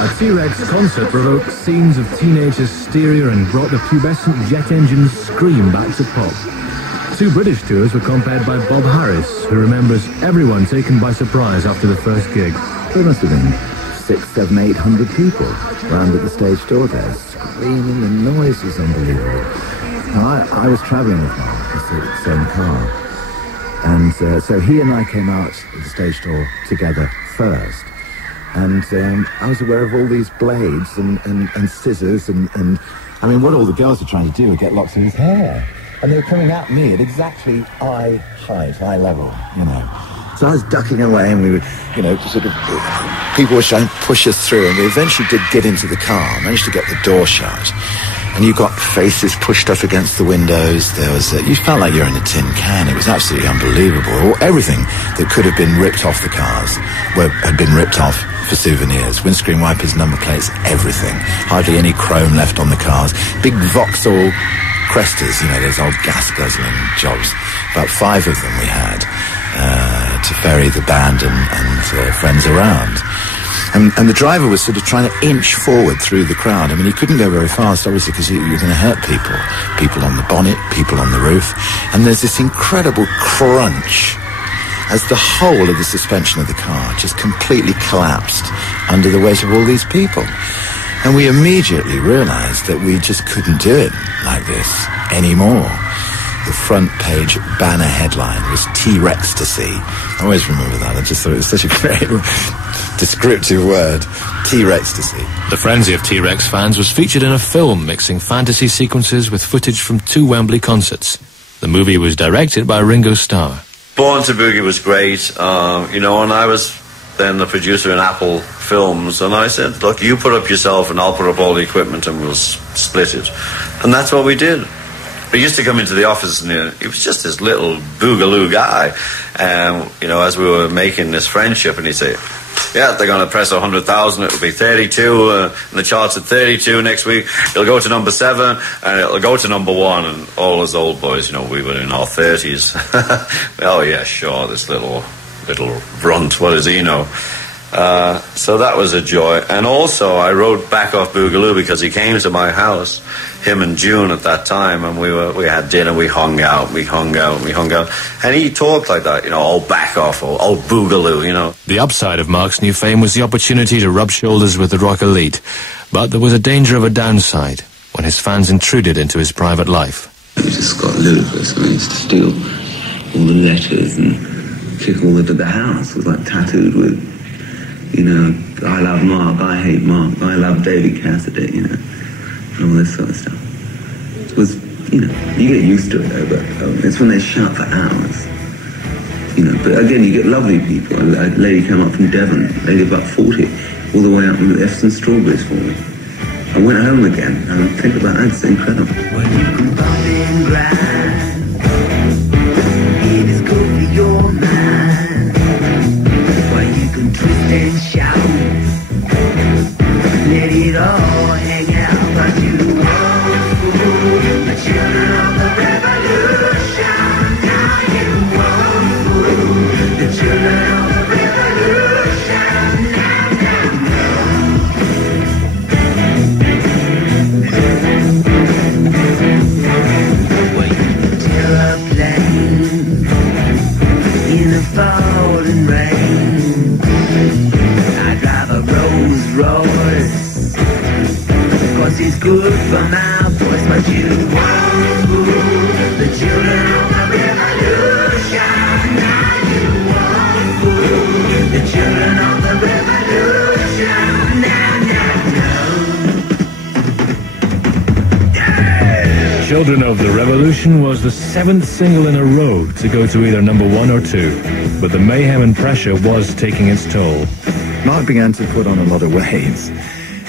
A T-Rex concert provoked scenes of teenage hysteria and brought the pubescent jet engine's scream back to pop. 2 British tours were compared by Bob Harris, who remembers everyone taken by surprise after the first gig. There must have been 600, 700, 800 people round at the stage door there, screaming. The noise was unbelievable. Now, I was travelling with Mark, the same car, and so he and I came out at the stage door together first. And I was aware of all these blades and scissors and I mean, what all the girls were trying to do was get locks of his hair. And they were coming at me at exactly eye height, eye level, you know. So I was ducking away and we were, you know, sort of, people were trying to push us through, and we eventually did get into the car, managed to get the door shut. And you got faces pushed up against the windows. There was, you felt like you're in a tin can. It was absolutely unbelievable. Everything that could have been ripped off the cars had been ripped off for souvenirs. Windscreen wipers, number plates, everything. Hardly any chrome left on the cars. Big Vauxhall Crestas, you know, those old gas guzzling jobs. About 5 of them we had to ferry the band and friends around. And the driver was sort of trying to inch forward through the crowd. I mean, he couldn't go very fast, obviously, because you're going to hurt people. People on the bonnet, people on the roof. And there's this incredible crunch as the whole of the suspension of the car just completely collapsed under the weight of all these people. And we immediately realized that we just couldn't do it like this anymore. The front page banner headline was T-Rex-tasy. I always remember that. I just thought it was such a great descriptive word. T-Rex-tasy. The frenzy of T-Rex fans was featured in a film mixing fantasy sequences with footage from 2 Wembley concerts. The movie was directed by Ringo Starr. Born to Boogie was great, you know, and I was then the producer in Apple Films, and I said, look, you put up yourself and I'll put up all the equipment and we'll split it. And that's what we did. He used to come into the office and he was just this little boogaloo guy. You know, as we were making this friendship, and he'd say, yeah, they're going to press 100,000, it'll be 32, and the chart's at 32 next week. It'll go to number 7, and it'll go to number 1, and all us old boys, you know, we were in our 30s. Oh, yeah, sure, this little runt, what does he know? So that was a joy. And also, I wrote Back Off Boogaloo because he came to my house, him and June at that time, and we had dinner, we hung out. And he talked like that, you know, oh, back off, oh, Boogaloo, you know. The upside of Mark's new fame was the opportunity to rub shoulders with the rock elite. But there was a danger of a downside when his fans intruded into his private life. It just got ludicrous. I used to steal all the letters and kick all over the house. It was like tattooed with, you know, I love Mark, I hate Mark, I love David Cassidy, you know, and all this sort of stuff. It was, you know, you get used to it though, but it's when they shout for hours, you know. But again, you get lovely people. A lady came up from Devon, a lady about 40, all the way up and left some strawberries for me. I went home again, and think about that, it's incredible. Well, you can bump and grind, it is good for your mind. Well, you can twist and shout, let it all hang out, but you won't fool the children of the revolution. Now you won't fool the children of the revolution. Well, you can tell a plane in the falling rain. I drive a Rolls Royce, cause it's good for my voice. But you won't fool the children of the revolution. Now you won't fool the children of the revolution. Yeah. Children of the Revolution was the 7th single in a row to go to either number 1 or 2, but the mayhem and pressure was taking its toll. Mark began to put on a lot of weight,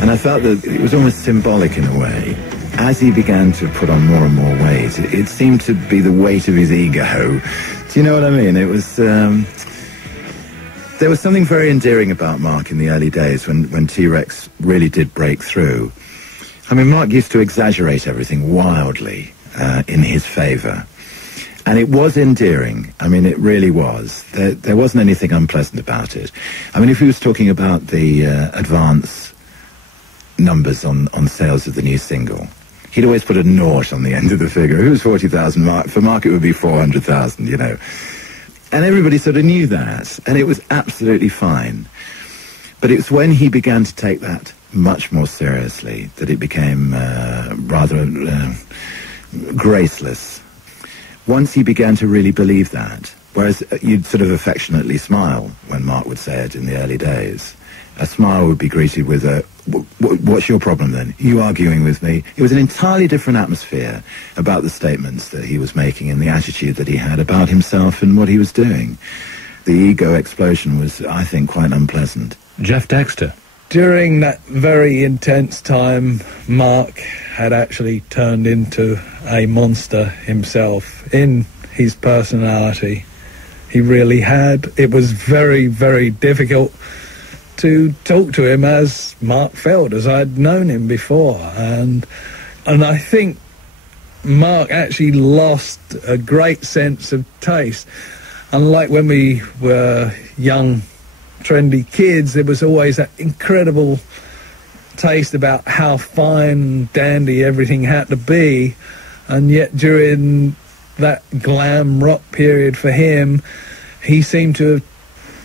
and I felt that it was almost symbolic in a way. As he began to put on more and more weight, it seemed to be the weight of his ego. Do you know what I mean? It was, there was something very endearing about Mark in the early days when T-Rex really did break through. I mean, Mark used to exaggerate everything wildly in his favour. And it was endearing. I mean, it really was. There wasn't anything unpleasant about it. I mean, if he was talking about the advance numbers on sales of the new single, he'd always put a naught on the end of the figure. If it was 40,000, for Mark it would be 400,000, you know. And everybody sort of knew that, and it was absolutely fine. But it was when he began to take that much more seriously that it became rather graceless. Once he began to really believe that, whereas you'd sort of affectionately smile when Mark would say it in the early days, a smile would be greeted with a, what's your problem then? You arguing with me? It was an entirely different atmosphere about the statements that he was making and the attitude that he had about himself and what he was doing. The ego explosion was, I think, quite unpleasant. Jeff Dexter. During that very intense time, Mark had actually turned into a monster himself in his personality. He really had. It was very, very difficult to talk to him as Mark felt, as I'd known him before. And I think Mark actually lost a great sense of taste. Unlike when we were young, trendy kids, there was always that incredible taste about how fine, dandy everything had to be, and yet during that glam rock period for him, he seemed to have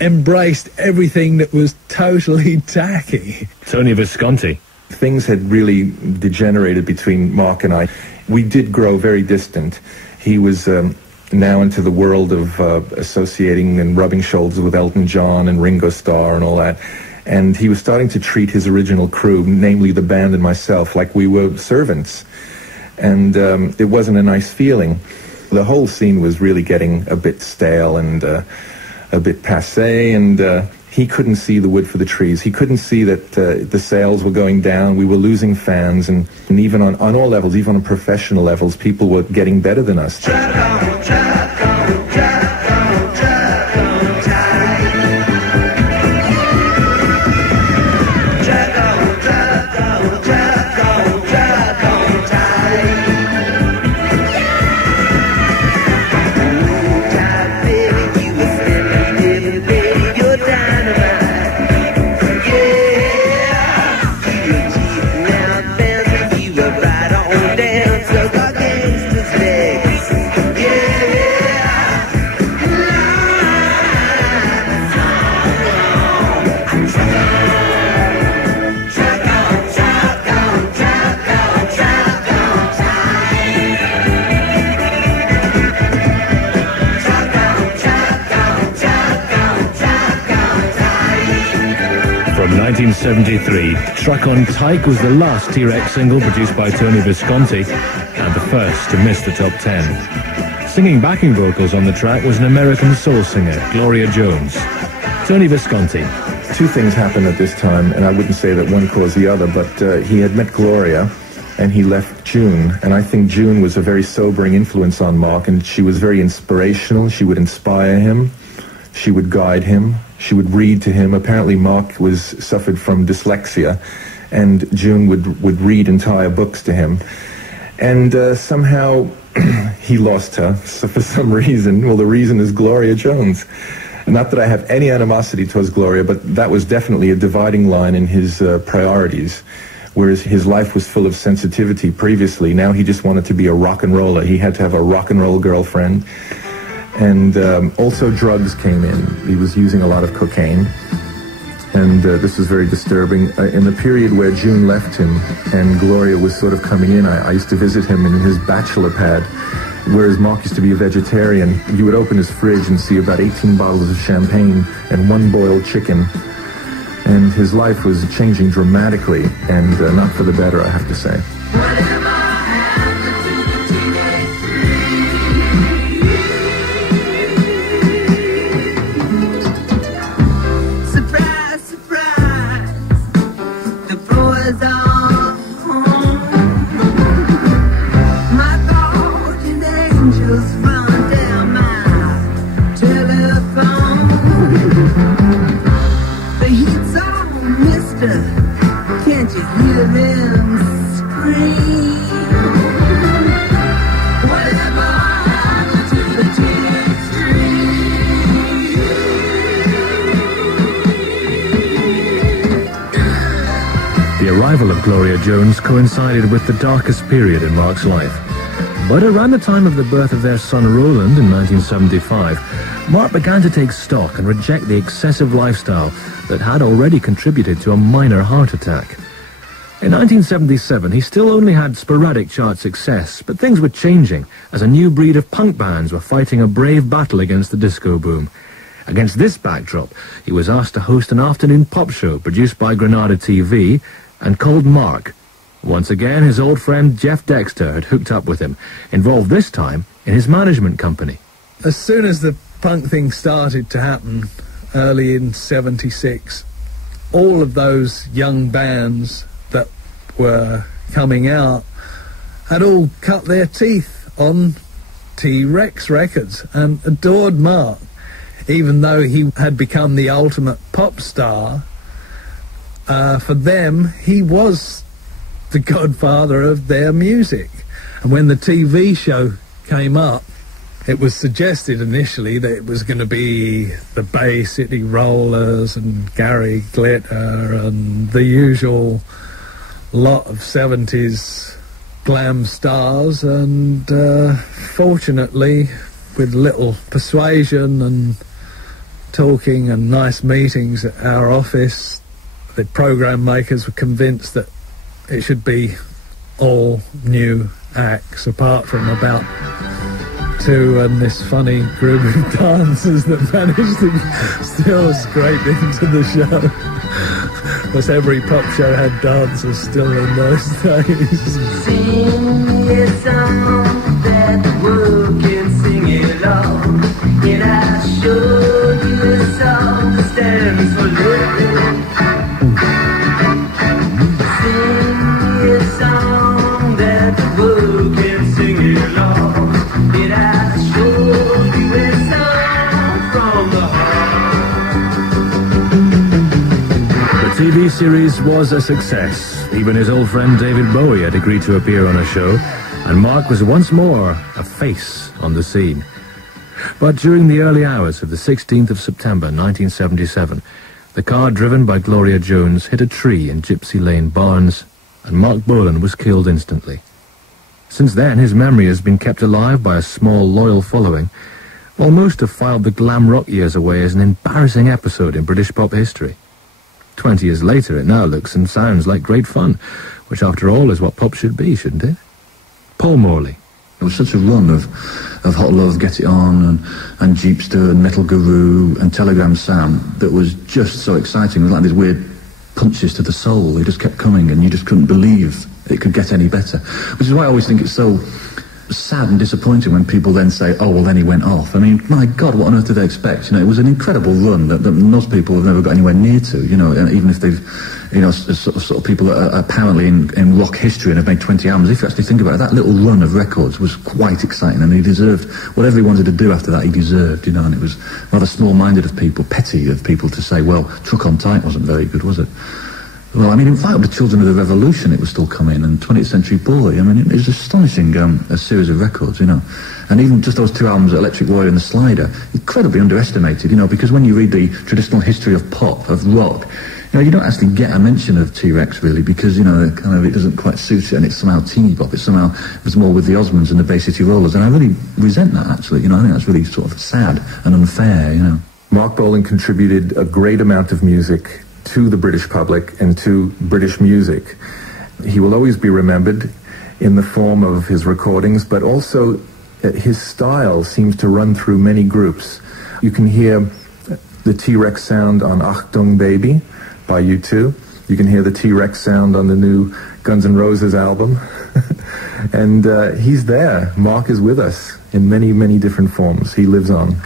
embraced everything that was totally tacky. Tony Visconti. Things had really degenerated between Mark and I. We did grow very distant. He was now into the world of associating and rubbing shoulders with Elton John and Ringo Starr and all that. And he was starting to treat his original crew, namely the band and myself, like we were servants. And it wasn't a nice feeling. The whole scene was really getting a bit stale and a bit passé, and he couldn't see the wood for the trees. He couldn't see that the sales were going down, we were losing fans, and even on all levels, even on professional levels, people were getting better than us. From 1973, Truck on Tyke was the last T-Rex single produced by Tony Visconti and the first to miss the top 10. Singing backing vocals on the track was an American soul singer, Gloria Jones. Tony Visconti. Two things happened at this time, and I wouldn't say that one caused the other, but he had met Gloria and he left June, and I think June was a very sobering influence on Mark, and she was very inspirational. She would inspire him, she would guide him, she would read to him. Apparently Mark suffered from dyslexia, and June would read entire books to him. And somehow he lost her, so for some reason. Well, the reason is Gloria Jones. Not that I have any animosity towards Gloria, but that was definitely a dividing line in his priorities. Whereas his life was full of sensitivity previously, now he just wanted to be a rock and roller. He had to have a rock and roll girlfriend. And also drugs came in. He was using a lot of cocaine, and this was very disturbing. In the period where June left him and Gloria was sort of coming in, I used to visit him in his bachelor pad, whereas Mark used to be a vegetarian. You would open his fridge and see about 18 bottles of champagne and one boiled chicken. And his life was changing dramatically, and not for the better, I have to say. Can't you hear him scream? revival of Gloria Jones coincided with the darkest period in Mark's life. But around the time of the birth of their son Roland in 1975, Mark began to take stock and reject the excessive lifestyle that had already contributed to a minor heart attack. In 1977, he still only had sporadic chart success, but things were changing as a new breed of punk bands were fighting a brave battle against the disco boom. Against this backdrop, he was asked to host an afternoon pop show produced by Granada TV and called Mark. Once again, his old friend Jeff Dexter had hooked up with him, involved this time in his management company. As soon as the punk thing started to happen, early in '76, all of those young bands that were coming out had all cut their teeth on T-Rex records and adored Mark. Even though he had become the ultimate pop star, for them, he was the godfather of their music. And when the TV show came up, it was suggested initially that it was going to be the Bay City Rollers and Gary Glitter and the usual lot of 70s glam stars, and fortunately, with little persuasion and talking and nice meetings at our office, the program makers were convinced that it should be all new acts, apart from about two and this funny group of dancers that managed to still scrape into the show. Because every pop show had dancers still in those days. Sing a song that the world can sing it all, and I'll show you a song that stands for living. Sing a song that the world can sing it all, and I'll show you a song from the heart. The TV series was a success. Even his old friend David Bowie had agreed to appear on a show, and Mark was once more a face on the scene. But during the early hours of the 16th of September 1977, the car driven by Gloria Jones hit a tree in Gypsy Lane, Barnes, and Marc Bolan was killed instantly. Since then, his memory has been kept alive by a small, loyal following, while most have filed the glam rock years away as an embarrassing episode in British pop history. 20 years later, it now looks and sounds like great fun, which after all is what pop should be, shouldn't it? Paul Morley. It was such a run of Hot Love, Get It On, and Jeepster, and Metal Guru, and Telegram Sam that was just so exciting. It was like these weird punches to the soul. They just kept coming, and you just couldn't believe it could get any better. Which is why I always think it's so sad and disappointing when people then say, oh, well, then he went off. I mean, my God, what on earth did they expect? You know, it was an incredible run that most people have never got anywhere near to, you know, even if they've, you know, sort of people that are apparently in rock history and have made 20 albums. If you actually think about it, that little run of records was quite exciting, and he deserved whatever he wanted to do after that. He deserved, you know, and it was rather small-minded of people, petty of people to say, well, Truck on Tight wasn't very good, was it? Well, I mean, in fact, with the Children of the Revolution, it was still coming, and 20th Century Boy. I mean, it was astonishing, a series of records, you know. And even just those two albums, Electric Warrior and The Slider, incredibly underestimated, you know, because when you read the traditional history of pop, of rock, you know, you don't actually get a mention of T-Rex, really, because, you know, kind of it doesn't quite suit it, and it's somehow teeny pop. It was more with the Osmonds and the Bay City Rollers, and I really resent that, actually. You know, I think that's really sort of sad and unfair, you know. Marc Bolan contributed a great amount of music to the British public and to British music. He will always be remembered in the form of his recordings, but also his style seems to run through many groups. You can hear the T-Rex sound on Achtung Baby by U2. You can hear the T-Rex sound on the new Guns N' Roses album. And he's there. Mark is with us in many, many different forms. He lives on.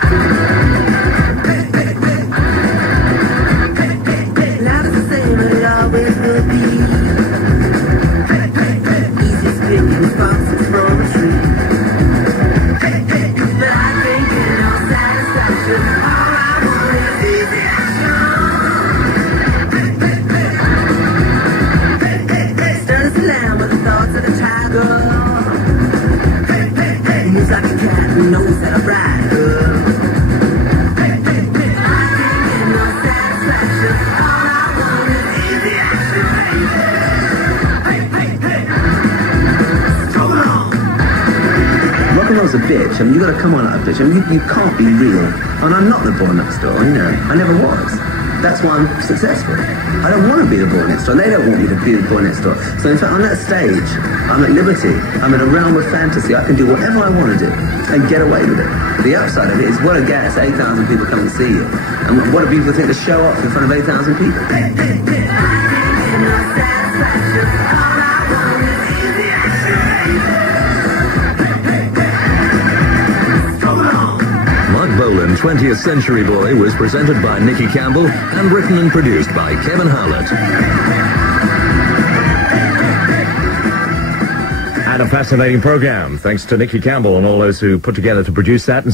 was a bitch, and you got to come on like a bitch, and you can't be real. And I'm not the boy next door, you know. I never was. That's why I'm successful. I don't want to be the boy next door. They don't want me to be the boy next door. So in fact, on that stage, I'm at liberty. I'm in a realm of fantasy. I can do whatever I want to do and get away with it. The upside of it is what a gas, 8,000 people come and see you. And what do people think to show off in front of 8,000 people? Marc Bolan, 20th Century Boy, was presented by Nicky Campbell and written and produced by Kevin Howlett. And a fascinating program. Thanks to Nicky Campbell and all those who put together to produce that. And